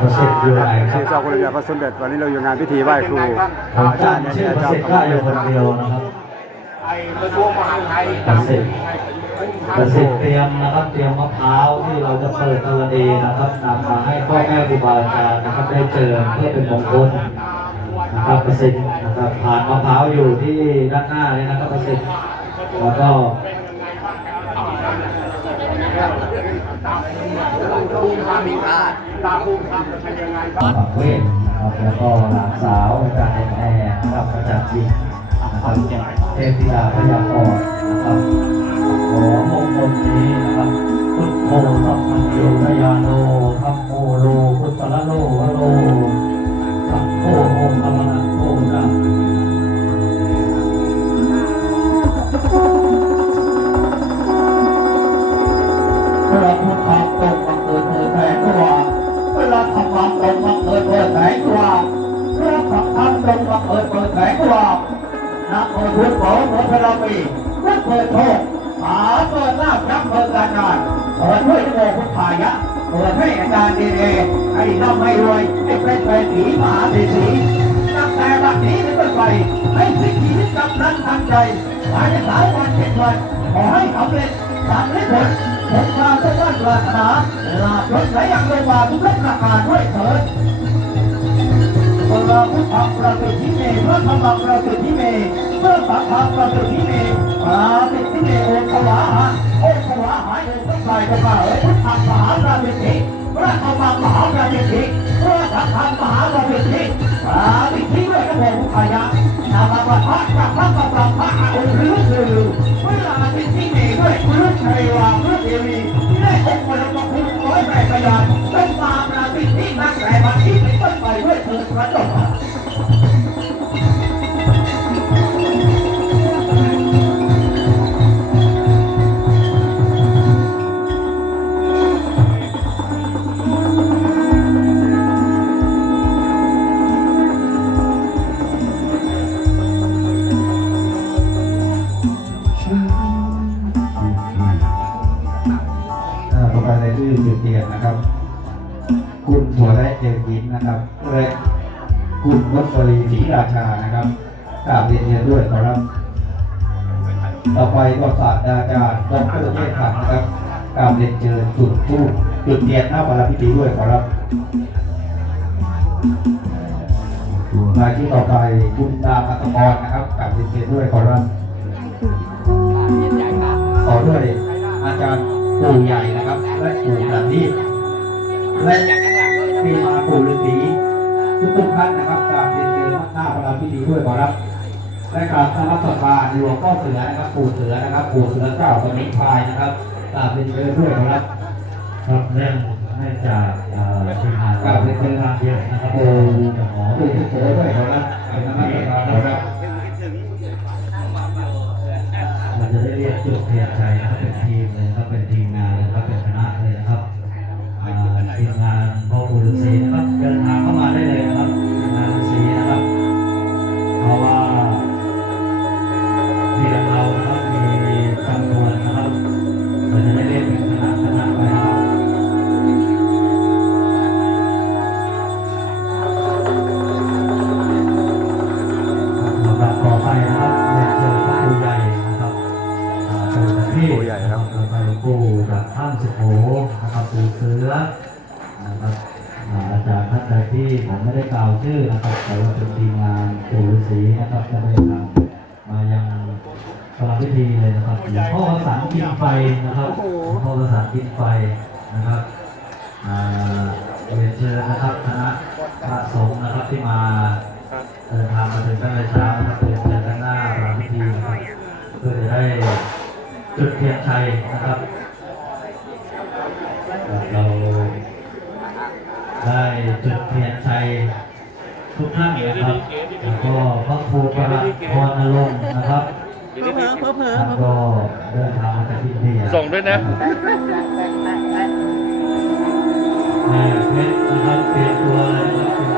ประสิทธิ์อยู่ไหนครัชื่บอเจ้าคุณเบียพระสมเด็จวันนี้เราอยู่งานพิธีไหว้ครูผมอาจารย์จำเนี่ยชื่อเนี่ยประเจ้าสิทธิ์คณะได้อยู่คนเดียวนะครับไอ้กระทรวงมหาดไทยประสิทธิ์ประสิทธิ์เตรียมนะครับเตรียมมะพร้าวที่เราจะเปิดกรณีนะครับนำมาให้พ่อแม่ครูบาอาจารย์นะครับได้เจอเพื่อเป็นมงคลนะครับประสิทธิ์นะครับผ่านมะพร้าวอยู่ที่ด้านหน้านี่นะครับประสิทธิ์แล้วก็ตามีตา ตาภูมิธรรมเป็นยังไงบ้างเวทนะครับแล้วก็หลานสาวอาจารย์แอร์นะครับอาจารย์บิ๊กนะครับเทพธิดาพยากรนะครับขอมงคลนี้นะครับพุทโธสัพพัญโยนยาโนทัพโมโลพุทธละโลวโลสัพโพโอมธรรม ดแสงสว่างเวลาสังฆะตกมาเกิดเกิดแสงสว่างนะโมพุทโธโมพระมีเพื่อเปิดโชคหาเปิดลาภยักเปิดการงานเปิดด้วยโมพุทธายะเปิดให้อาจารย์ดีเดให้ร่ำให้รวยให้เป็นเศรษฐีมหาเศรษฐีตั้งแต่บัดนี้เป็นต้นไปให้สิ่งชีวิตกำลังทันใจภายสามวันเจ็ดวันขอให้สำเร็จสำเร็จผลผลความต้องการปรารถนาลาภยศไหลย่างลงมาทุกประการด้วยเถิด พระพุทธประสิทธิเมพระธรรมประสิทธิเมพระสังฆประสิทธิเมปราสิทธิเมโอภวาหะโอภวาหายโอพระไตรพระเอ๋ยพุทธังมหาประสิทธิพระธรรมังมหาประสิทธิพระสังฆังมหาประสิทธิปราสิทธิด้วยกระบอกพุทธายะนามาปะทะกับพระกัปปะพระองค์หรือคือเวลาสิทธิเมด้วยพระชัยวาพระเทวีได้องค์พระ อยแปดพยานต้องมาประสิทธิ์ที่นักแต่บัดนี้เป็นต้นไปด้วยเธอกระเจ้า เรียนเชิญจุดทูปจุดเทียนหน้าบารพิธีด้วยขอรับรายที่ต่อไปคุณดามัตกรนะครับกราบเรียนเชิญด้วยขอรับต่อด้วยอาจารย์ปู่ใหญ่นะครับ และปู่ประทีปและมีมาปู่ฤาษีทุกๆท่านนะครับกราบเรียนเชิญหน้าประรพิธีด้วยขอรับและกาบนมัสการหลวงพ่อเสือนะครับปู่เสือนะครับปู่เสือเจ้าสมิงพายนะครับ กราบเรียนเชิญด้วยขอรับครับเนื่องเนื่องจากเอ่อทีมงานกราบเรียนเชิญทางเยอะนะครับปู่จะขอปู่เสือด้วยขอรับเป็นนมัสการขอรับ แต่ว่าเป็นทีมงานปู่ฤาษีนะครับจะได้ทำมายังกำลังพิธีเลยนะครับหลวงพ่อประสานกินไฟนะครับหลวงพ่อประสานกินไฟนะครับอ่าเรียนเชิญนะครับคณะพระสงฆ์นะครับที่มาเดินทางมาถึงตั้งแต่เช้า พรนรงค์นะครับเผลอเผลอเผลอท่านก็เดินทางมาจากอินเดียส่งด้วยนะแม่เพชรนะครับเตรียมตัวเลยนะครับเตรียมตัวนะครับ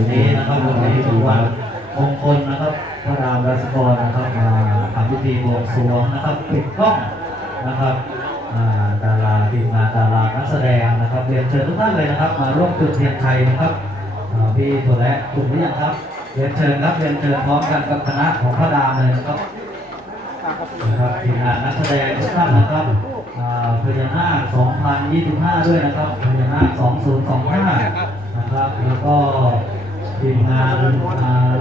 วันนี้นะครับวันนี้ถือว่ามงคลนะครับพระรามราชกรนะครับมาทำพิธีบวงสรวงนะครับปิดกล้องนะครับอ่าดาราทีมงานดารานักแสดงนะครับเรียนเชิญทุกท่านเลยนะครับมาร่วมจุดเทียนชัยนะครับพี่ตัวและกลุ่มนี้ยังครับเรียนเชิญครับเรียนเชิญพร้อมกันกับคณะของพระรามเลยนะครับนะครับทีมงานนักแสดงทุกท่านนะครับพญานาค2025 ด้วยนะครับพญานาค2025 นะครับ แล้วก็ ทีมงาน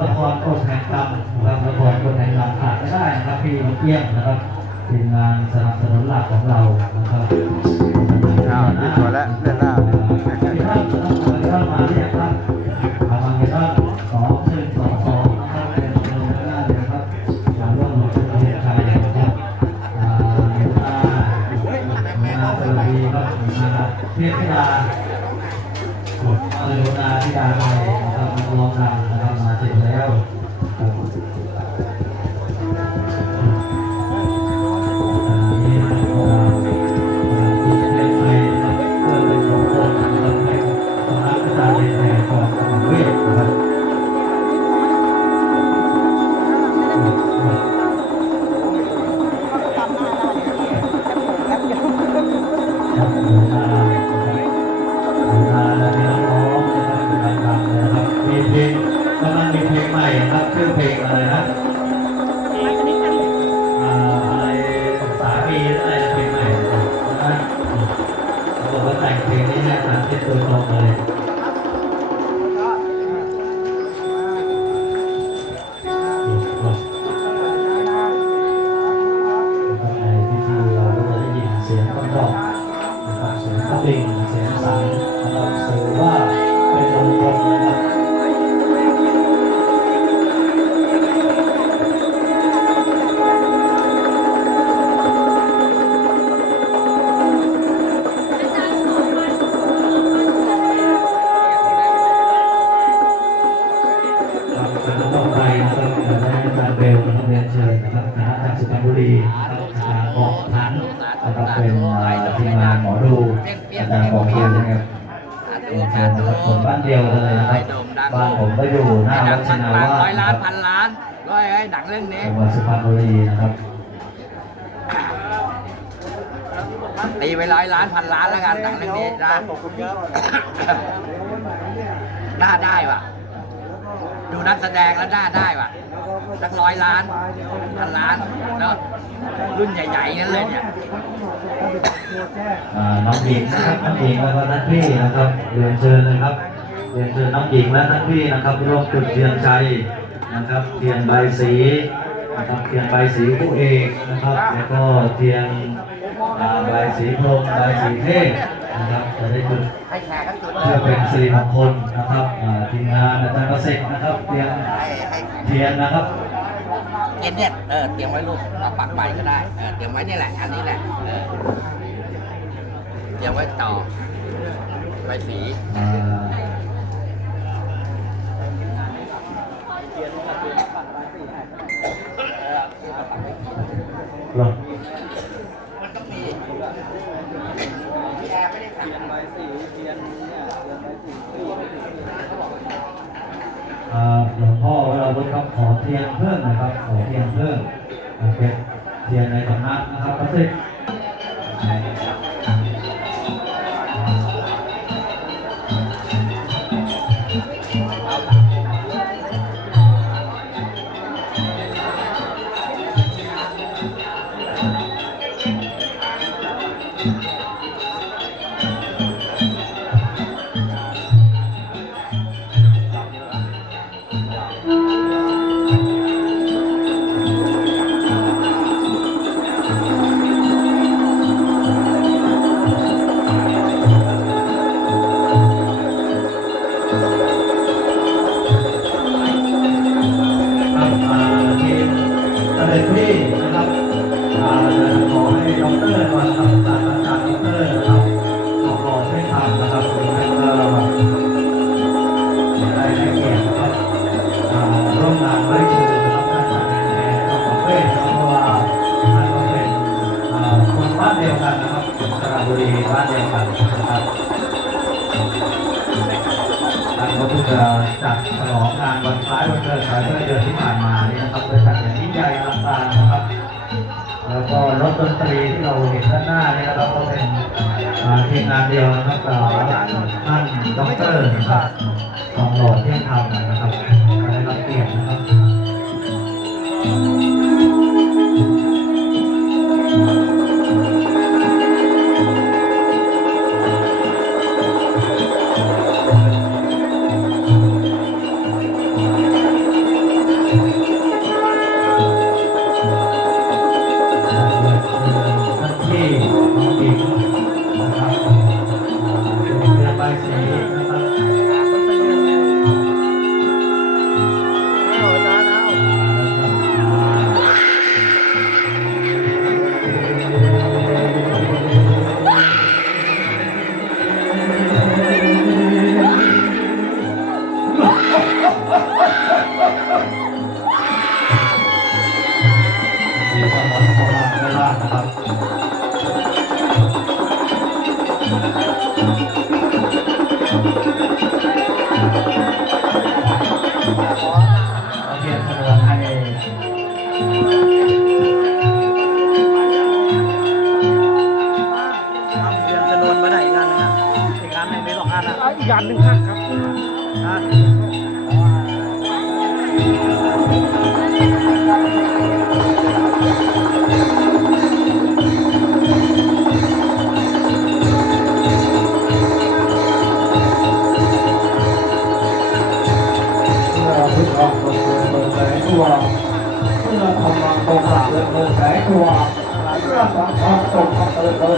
ละครกดแห่งกรรมนะครับละครกดแห่งกรรมขาดไม่ได้นะครับพี่ลูกเอี้ยงนะครับทีมงานสนับสนุนหลักของเรานะครับอ้าวมีตัวแล้วเล่นแล้วเท่านที่ท่านมาเนี่ยครับทางมาเนี่ยครับสองหนึ่งสองสองนะครับเป็นเรื่องหน้าเลยนะครับมาร่วมลงทุนเรียนไทยนะครับอ่าหนูนาหนูนาสวัสดีครับหนูนาเทพธิดาหนูนาธิดาไทย นะครับนักร้องดังนะครับมาถึงแล้วครับ อาจารย์บอกดูนะครับเรียนเชิญนะครับคนบ้านเดียวกันเลยนะครับบ้านผมก็อยู่หน้าวัดชินาวาสร้อยนะล้าคนรับพันล้านร้อยไอ้หนังเรื่องนี้จังหวัดสุพรรณบุรีนะครับตีไปร้อยล้านพันล้านแล้วกันหนังเรื่องนี้นะหน้าได้ว่ะดูนักแสดงแล้วหน้าได้ว่ะสักร้อยล้านพันล้านแล้วรุ่นใหญ่ๆนั่นเลยเนี่ยอ่า น้องหญิงนะครับน้องหญิงแล้วก็ท่านพี่นะครับเรียนเชิญเลยครับเรียนเชิญน้องหญิงและท่านพี่นะครับร่วมจุดเทียนใจนะครับเทียนใบสีนะครับเทียนใบสีผู้เอกนะครับแล้วก็เทียนใบสีพรมใบสีเทพนะครับจะได้จุดให้แขกกันจุดเพื่อเป็นสิริมงคลนะครับทีมงานอาจารย์ประสิทธิ์นะครับเตียมให้ให้เทียนนะครับ เย็นเนี่ยเออเตรียมไว้ลูกเอาปักใบก็ได้เออเตรียมไว้นี่แหละอันนี้แหละเออเตรียมไว้ต่อใบสีอ่าลงมันต้องมีพี่แอร์ไม่ได้สั่งอ่าหลวงพ่อเราบุญครับขอเทียนเพิ่มนะครับ เป็นที่นะครับขอให้ด็อกเตอร์มาทำการต่างๆด็อกเตอร์นะครับขอให้ทำนะครับเป็นให้เราได้ได้เกียรตินะครับร่วมงานไว้เชิญรับท่านอาจารย์แม่ของประเทศเพราะว่าท่านก็เป็นคนบ้านเดียวกันนะครับสระบุรีบ้ายกันนะครับท่านก็เพิ่งจะจัดฉลองงานวันคล้ายวันเกิดสายเมื่อเดือนที่ผ่านมานี่ แล้วก็รถดนตรีที่เราเห็นด้านหน้านี่นะครับก็เป็นทีมงานเดียวนะครับกับท่านด็อกเตอร์นะครับทองหล่อเที่ยงธรรมนะครับได้รับเกียรตินะครับ ちょっと。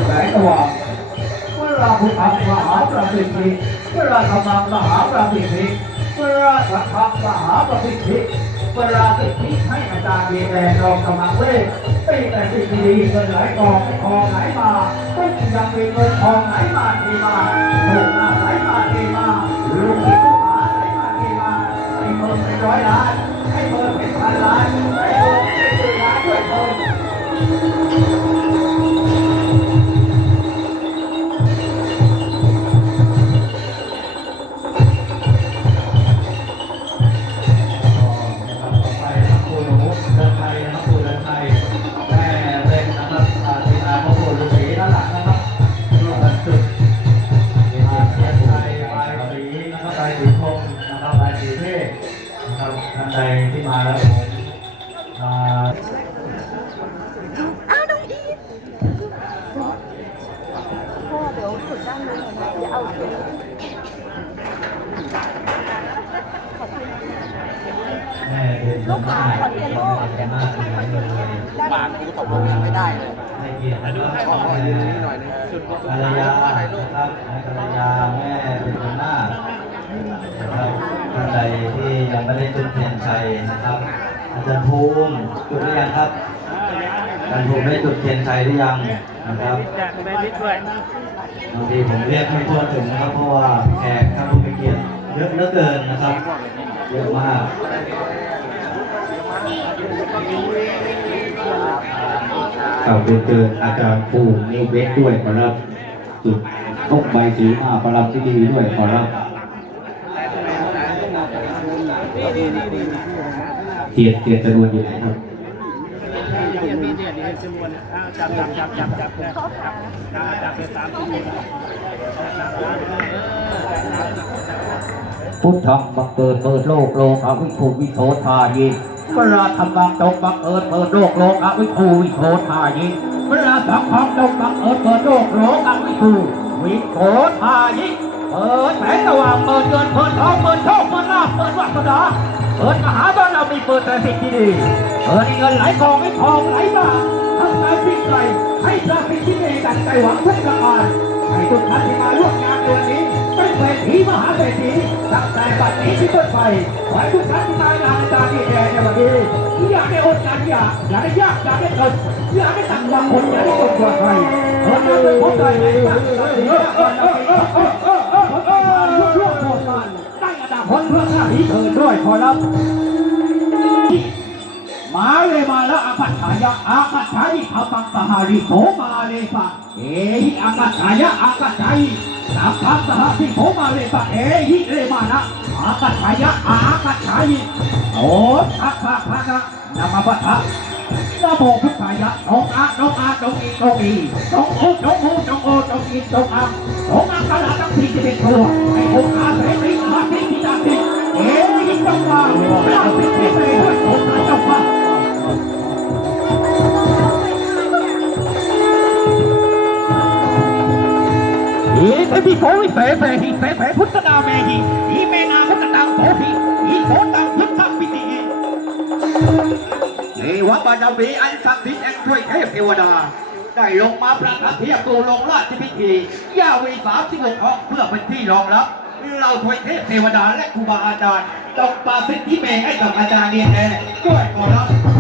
แสงสว่างเมื่อราพุทธังมหาประสิทธิเมื่อราทำงานมหาประสิทธิเมื่อราสังฆมหาประสิทธิเมื่อราสิทธิให้อาจารย์ดีแดงรองกำลังเล่ตีแต่สิ่งดีเงินไหลกองทองไหลมาก็ยังมีเงินทองไหลมาทีมาถูกหน้าไหลมาทีมา ครับท่านใดที่มาแล้วผมอ่าอ้าวน้องอีทพ่อเดี๋ยวฝึกด้านนู้นหน่อยนะอย่าเอาคืนขอบคุณแม่เป็นลูกค้าขอเรียนลูกเป็นมากเลยปากกูตกลงยังไม่ได้เลยให้เกียรตินะครับขอยืนนี้หน่อยนึงภรรยานะครับให้ภรรยาแม่เป็นคนหน้านะครับท่าน ใดที่ยังไม่ได้จุดเทียนชัยนะครับ อาจารย์ภูมิจุดหรือยังครับอาจารย์ภูมิได้จุดเทียนชัยหรือยังนะครับบางทีผมเรียกไม่ทั่วถึงนะครับเพราะว่าแขกท่านผู้มีเกียรติเยอะเหลือเกินนะครับเยอะมากข่าวเรียนเชิญอาจารย์ปูนิเวกด้วยขอรับจุดพกใบสีมาประรับที่ดีด้วยขอรับ เทียนเทียนจำนวนอยู่ไหนครับพุทธังบังเกิดเปิดโลกโลกอวิภูวิโสทายิเวลาธรรมังจงบังเอิญเปิดโลกโลกอวิภูวิโสทายิเวลาสังฆังจงบังเอิญเปิดโลกโลกอวิภูวิโสทายิ เปิดแสงสว่างเปิดเงินเปิดทองเปิดโชคเปิดลาภเปิดวาสนาเปิดมหาบารมีเปิดแต่สิ่งที่ดีเปิดเงินไหลกองให้ทองไหลมาทั้งการสิ่งใดให้รัพย์สินที่มีดังใจหวังทุกประการให้ทุกท่านที่มาร่วมงานเดือนนี้เป็นเศรษฐีมหาเศรษฐีตั้งแต่บัดนี้ที่ต้นไปขอให้ทุกท่านที่มางานอาจารย์ดีแดงในวันนี้อยากได้อดอยากอยากอยากได้ยากอยากได้จนอยากได้ต่างบางคนอยากได้คนกว่าใครเออเออพบใจไหนบ้าง เพื่อหน้าที่เธอด้วยขอรับมาเลยมาแล้วอากัจฉายะอากัจฉายิธรรมังสหาริโสมาเลยปะเอหิอากัจฉายะอากัจฉายิสัพพัสสหสิโสมาเลยปะเอหิเลมานะอากัจฉายะอากัจฉายิโอทักพะพะนะนามาปะทะนะโมพุทธายะจงอาจงอาจงอีจงอีจงโอจงโอจงโอจงอีจงอาจงอากาลาดตั้งสี่สิบเอ็ดตัวให้องอาเสรีอาทิติตาติเอหิจงมาเสรีด้ พิโกวิเศษเสหิเสเสพุทธนาเมหิอีเมนามุตตังโสหิอีโสตังพุทธปิติเทวบารมีอันศักดิ์สิทธิ์แห่งช่วยเทพเทวดา ได้ลงมาประทับเทียบตูลงราชพิธีย่าวีสามสิบหกออกเพื่อเป็นที่รองรับ เราถวยเทพเทวดาและครูบาอาจารย์จงปาสิทธิเมให้กับอาจารย์เรียนแท้ด้วยขอรับ